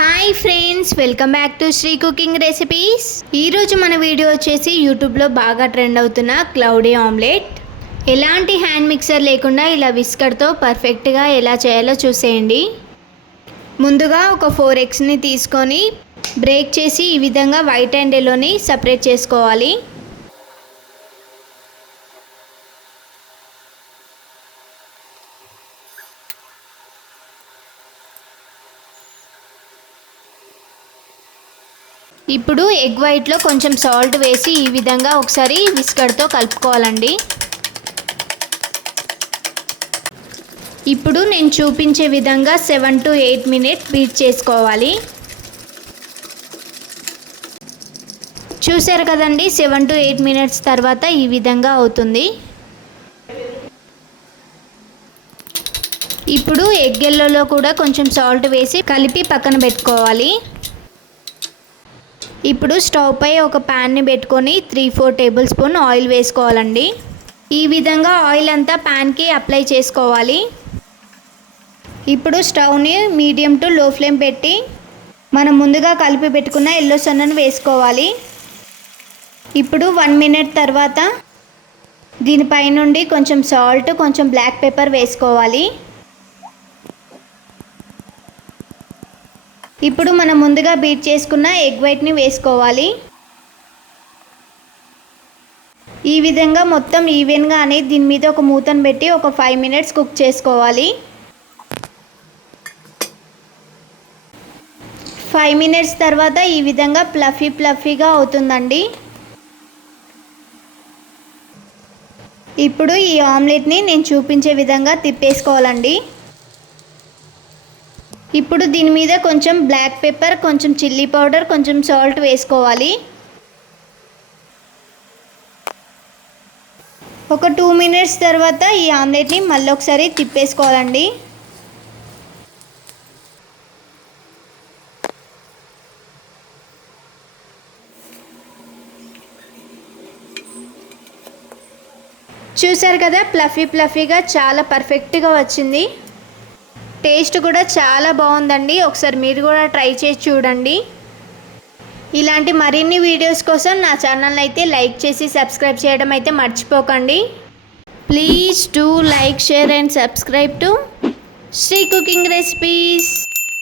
Hi friends, welcome back to Shri cooking recipes. ఈరోజు మన video వచ్చేసి యూట్యూబ్లో బాగా ట్రెండ్ అవుతున్న క్లౌడీ ఆమ్లెట్. ఎలాంటి హ్యాండ్ మిక్సర్ లేకుండా ఇలా విస్కర్తో పర్ఫెక్ట్గా ఎలా చేయాలో చూసేయండి. ముందుగా ఒక 4 ఎగ్స్ని తీసుకొని బ్రేక్ చేసి ఈ విధంగా వైట్ అండ్ ఎల్లోని సపరేట్ చేసుకోవాలి. ఇప్పుడు ఎగ్ వైట్లో కొంచెం సాల్ట్ వేసి ఈ విధంగా ఒకసారి విస్కర్తో కలుపుకోవాలండి. ఇప్పుడు నేను చూపించే విధంగా 7 to 8 minutes బీట్ చేసుకోవాలి. చూసారు కదండి, 7 to 8 minutes తర్వాత ఈ విధంగా అవుతుంది. ఇప్పుడు ఎగ్ ఎల్లోలో కూడా కొంచెం సాల్ట్ వేసి కలిపి పక్కన పెట్టుకోవాలి. ఇప్పుడు స్టవ్ పై ఒక ప్యాన్ని పెట్టుకొని 3-4 టేబుల్ స్పూన్ ఆయిల్ వేసుకోవాలండి. ఈ విధంగా ఆయిల్ అంతా ప్యాన్కి అప్లై చేసుకోవాలి. ఇప్పుడు స్టవ్ని మీడియం టు లో ఫ్లేమ్ పెట్టి మనం ముందుగా కలిపి పెట్టుకున్న ఎల్లో సన్నను వేసుకోవాలి. ఇప్పుడు 1 minute తర్వాత దీనిపై నుండి కొంచెం సాల్ట్, కొంచెం బ్లాక్ పెప్పర్ వేసుకోవాలి. ఇప్పుడు మనం ముందుగా బీట్ చేసుకున్న ఎగ్ వైట్ని వేసుకోవాలి. ఈ విధంగా మొత్తం ఈవెన్గా అనేది దీని మీద ఒక మూతను పెట్టి ఒక 5 minutes కుక్ చేసుకోవాలి. 5 minutes తర్వాత ఈ విధంగా ఫ్లఫీగా అవుతుందండి. ఇప్పుడు ఈ ఆమ్లెట్ని నేను చూపించే విధంగా తిప్పేసుకోవాలండి. ఇప్పుడు దీని మీద కొంచెం బ్లాక్ పెప్పర్, కొంచెం చిల్లీ పౌడర్, కొంచెం సాల్ట్ వేసుకోవాలి. ఒక 2 minutes తర్వాత ఈ ఆమ్లెట్ని మళ్ళీ ఒకసారి తిప్పేసుకోవాలండి. చూసారు కదా, ఫ్లఫీగా చాలా పర్ఫెక్ట్గా వచ్చింది. టేస్ట్ కూడా చాలా బాగుందండి. ఒకసారి మీరు కూడా ట్రై చేసి చూడండి. ఇలాంటి మరిన్ని వీడియోస్ కోసం నా ఛానల్ అయితే లైక్ చేసి సబ్స్క్రైబ్ చేయడం అయితే మర్చిపోకండి. Please do like, share and subscribe to Shri cooking recipes.